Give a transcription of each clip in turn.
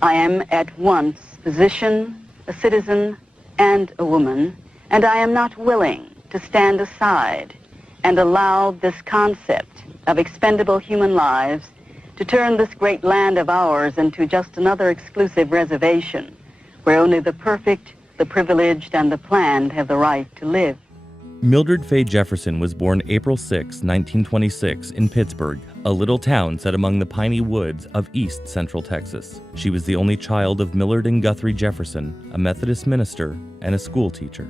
I am at once physician, a citizen, and a woman, and I am not willing to stand aside and allow this concept of expendable human lives to turn this great land of ours into just another exclusive reservation where only the perfect, the privileged, and the planned have the right to live. Mildred Fay Jefferson was born April 6, 1926, in Pittsburgh, a little town set among the piney woods of East Central Texas. She was the only child of Millard and Guthrie Jefferson, a Methodist minister, and a school teacher.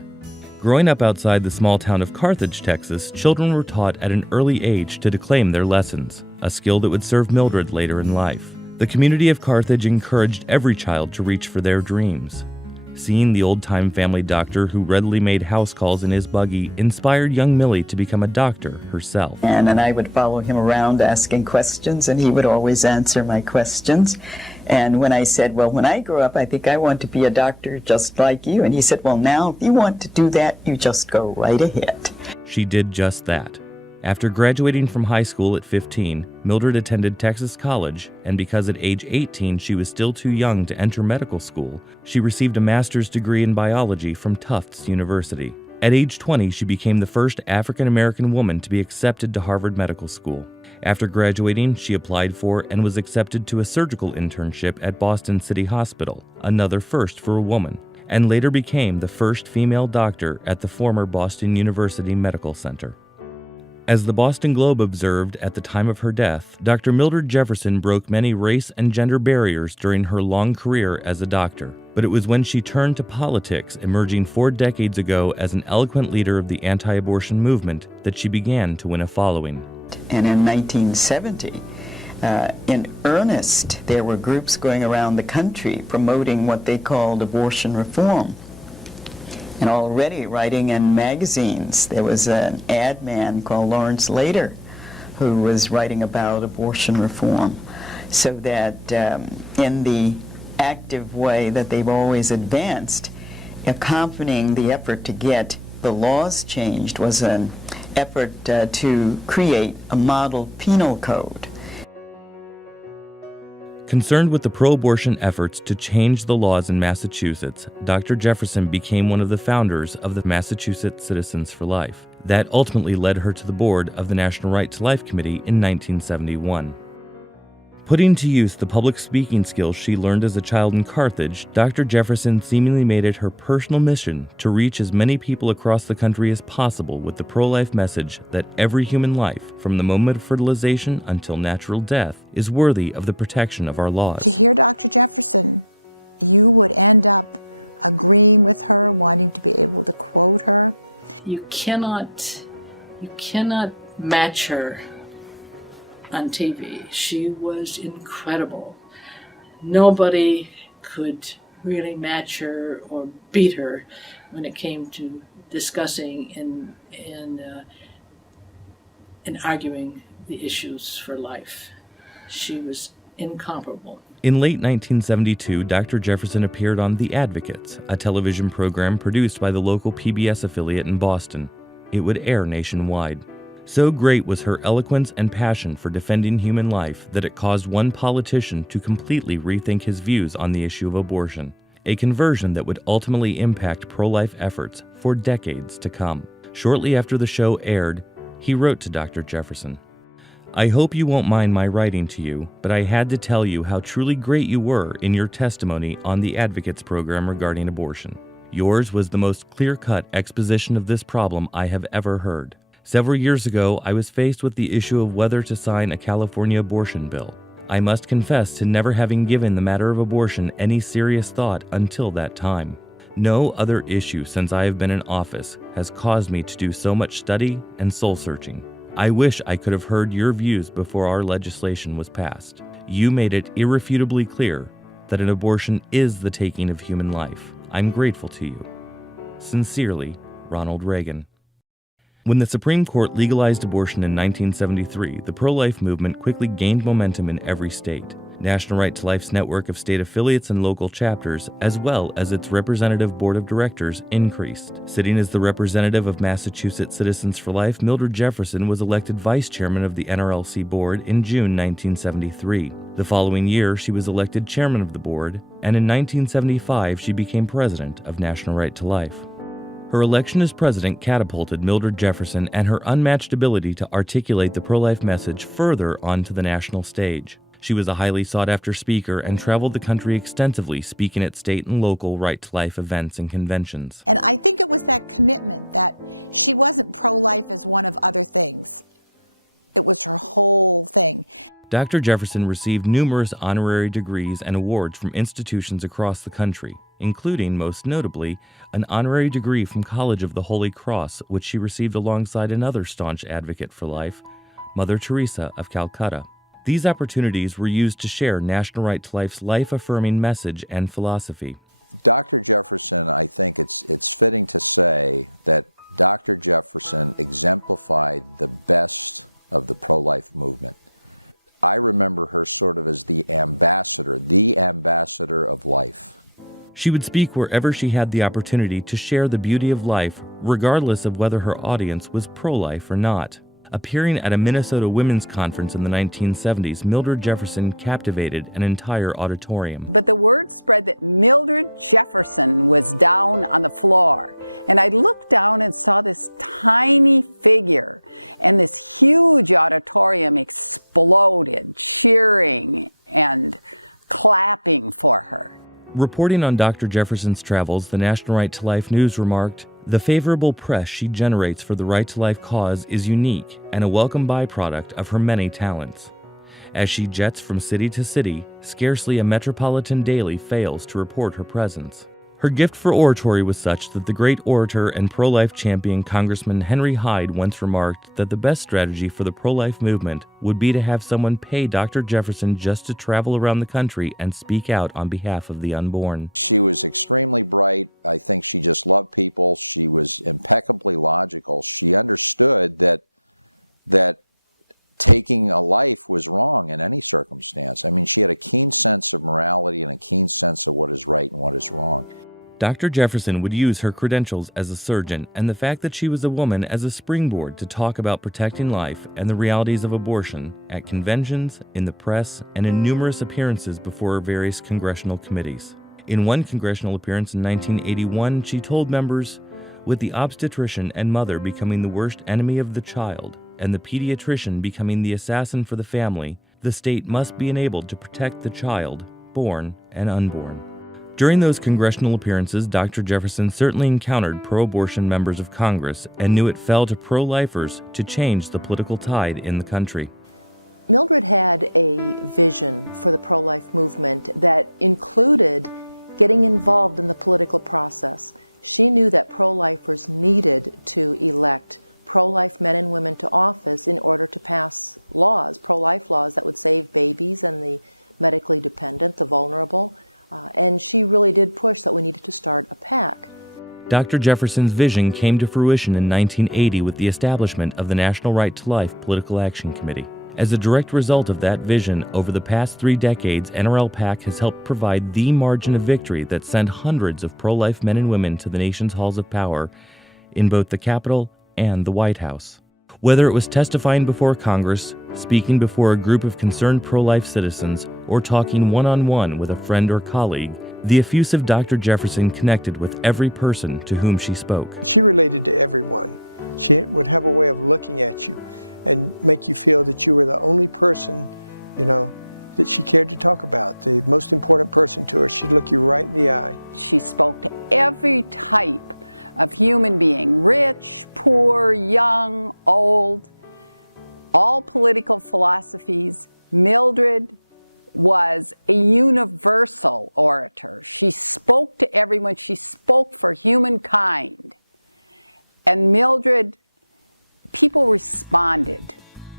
Growing up outside the small town of Carthage, Texas, children were taught at an early age to declaim their lessons, a skill that would serve Mildred later in life. The community of Carthage encouraged every child to reach for their dreams. Seeing the old-time family doctor who readily made house calls in his buggy inspired young Millie to become a doctor herself. And I would follow him around asking questions, and he would always answer my questions. And when I said, well, when I grow up, I think I want to be a doctor just like you. And he said, well, now, if you want to do that, you just go right ahead. She did just that. After graduating from high school at 15, Mildred attended Texas College, and because at age 18 she was still too young to enter medical school, she received a master's degree in biology from Tufts University. At age 20, she became the first African-American woman to be accepted to Harvard Medical School. After graduating, she applied for and was accepted to a surgical internship at Boston City Hospital, another first for a woman, and later became the first female doctor at the former Boston University Medical Center. As the Boston Globe observed at the time of her death, Dr. Mildred Jefferson broke many race and gender barriers during her long career as a doctor. But it was when she turned to politics, emerging 4 decades ago as an eloquent leader of the anti-abortion movement, that she began to win a following. And in 1970, in earnest, there were groups going around the country promoting what they called abortion reform. And already writing in magazines. There was an ad man called Lawrence Lader who was writing about abortion reform. So that in the active way that they've always advanced, accompanying the effort to get the laws changed was an effort to create a model penal code. Concerned with the pro-abortion efforts to change the laws in Massachusetts, Dr. Jefferson became one of the founders of the Massachusetts Citizens for Life. That ultimately led her to the board of the National Right to Life Committee in 1971. Putting to use the public speaking skills she learned as a child in Carthage, Dr. Jefferson seemingly made it her personal mission to reach as many people across the country as possible with the pro-life message that every human life, from the moment of fertilization until natural death, is worthy of the protection of our laws. You cannot match her on TV. She was incredible. Nobody could really match her or beat her when it came to discussing and arguing the issues for life. She was incomparable. In late 1972, Dr. Jefferson appeared on The Advocates, a television program produced by the local PBS affiliate in Boston. It would air nationwide. So great was her eloquence and passion for defending human life that it caused one politician to completely rethink his views on the issue of abortion, a conversion that would ultimately impact pro-life efforts for decades to come. Shortly after the show aired, he wrote to Dr. Jefferson, "I hope you won't mind my writing to you, but I had to tell you how truly great you were in your testimony on the Advocates program regarding abortion. Yours was the most clear-cut exposition of this problem I have ever heard. Several years ago, I was faced with the issue of whether to sign a California abortion bill. I must confess to never having given the matter of abortion any serious thought until that time. No other issue since I have been in office has caused me to do so much study and soul-searching. I wish I could have heard your views before our legislation was passed. You made it irrefutably clear that an abortion is the taking of human life. I'm grateful to you. Sincerely, Ronald Reagan." When the Supreme Court legalized abortion in 1973, the pro-life movement quickly gained momentum in every state. National Right to Life's network of state affiliates and local chapters, as well as its representative board of directors, increased. Sitting as the representative of Massachusetts Citizens for Life, Mildred Jefferson was elected vice chairman of the NRLC board in June 1973. The following year, she was elected chairman of the board, and in 1975, she became president of National Right to Life. Her election as president catapulted Mildred Jefferson and her unmatched ability to articulate the pro-life message further onto the national stage. She was a highly sought-after speaker and traveled the country extensively, speaking at state and local Right to Life events and conventions. Dr. Jefferson received numerous honorary degrees and awards from institutions across the country, including, most notably, an honorary degree from College of the Holy Cross, which she received alongside another staunch advocate for life, Mother Teresa of Calcutta. These opportunities were used to share National Right to Life's life-affirming message and philosophy. She would speak wherever she had the opportunity to share the beauty of life, regardless of whether her audience was pro-life or not. Appearing at a Minnesota women's conference in the 1970s, Mildred Jefferson captivated an entire auditorium. Reporting on Dr. Jefferson's travels, the National Right to Life News remarked, "The favorable press she generates for the Right to Life cause is unique and a welcome byproduct of her many talents. As she jets from city to city, scarcely a metropolitan daily fails to report her presence." Her gift for oratory was such that the great orator and pro-life champion Congressman Henry Hyde once remarked that the best strategy for the pro-life movement would be to have someone pay Dr. Jefferson just to travel around the country and speak out on behalf of the unborn. Dr. Jefferson would use her credentials as a surgeon and the fact that she was a woman as a springboard to talk about protecting life and the realities of abortion at conventions, in the press, and in numerous appearances before various congressional committees. In one congressional appearance in 1981, she told members, "With the obstetrician and mother becoming the worst enemy of the child, and the pediatrician becoming the assassin for the family, the state must be enabled to protect the child, born and unborn." During those congressional appearances, Dr. Jefferson certainly encountered pro-abortion members of Congress and knew it fell to pro-lifers to change the political tide in the country. Dr. Jefferson's vision came to fruition in 1980 with the establishment of the National Right to Life Political Action Committee. As a direct result of that vision, over the past 3 decades, NRL-PAC has helped provide the margin of victory that sent hundreds of pro-life men and women to the nation's halls of power in both the Capitol and the White House. Whether it was testifying before Congress, speaking before a group of concerned pro-life citizens, or talking one-on-one with a friend or colleague, the effusive Dr. Jefferson connected with every person to whom she spoke.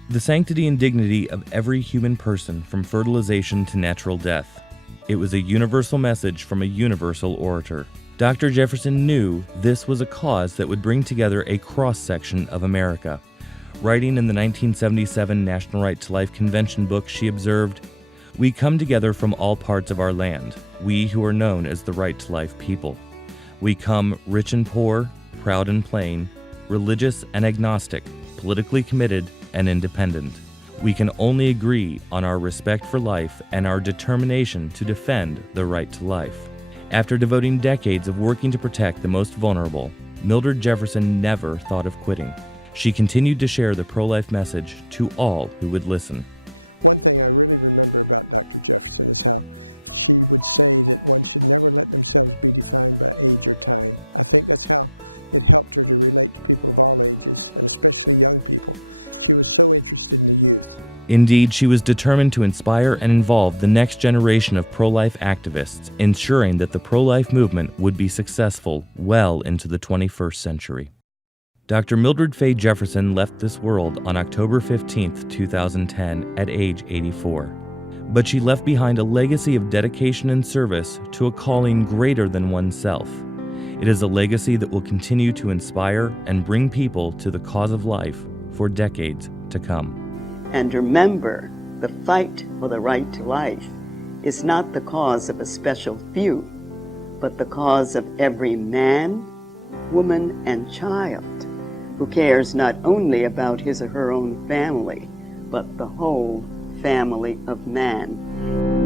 The sanctity and dignity of every human person from fertilization to natural death. It was a universal message from a universal orator. Dr. Jefferson knew this was a cause that would bring together a cross-section of America. Writing in the 1977 National Right to Life Convention book, she observed, "We come together from all parts of our land, we who are known as the Right to Life people. We come rich and poor, proud and plain, religious and agnostic, politically committed and independent. We can only agree on our respect for life and our determination to defend the right to life." After devoting decades of working to protect the most vulnerable, Mildred Jefferson never thought of quitting. She continued to share the pro-life message to all who would listen. Indeed, she was determined to inspire and involve the next generation of pro-life activists, ensuring that the pro-life movement would be successful well into the 21st century. Dr. Mildred Fay Jefferson left this world on October 15, 2010, at age 84. But she left behind a legacy of dedication and service to a calling greater than oneself. It is a legacy that will continue to inspire and bring people to the cause of life for decades to come. And remember, the fight for the right to life is not the cause of a special few, but the cause of every man, woman, and child who cares not only about his or her own family, but the whole family of man.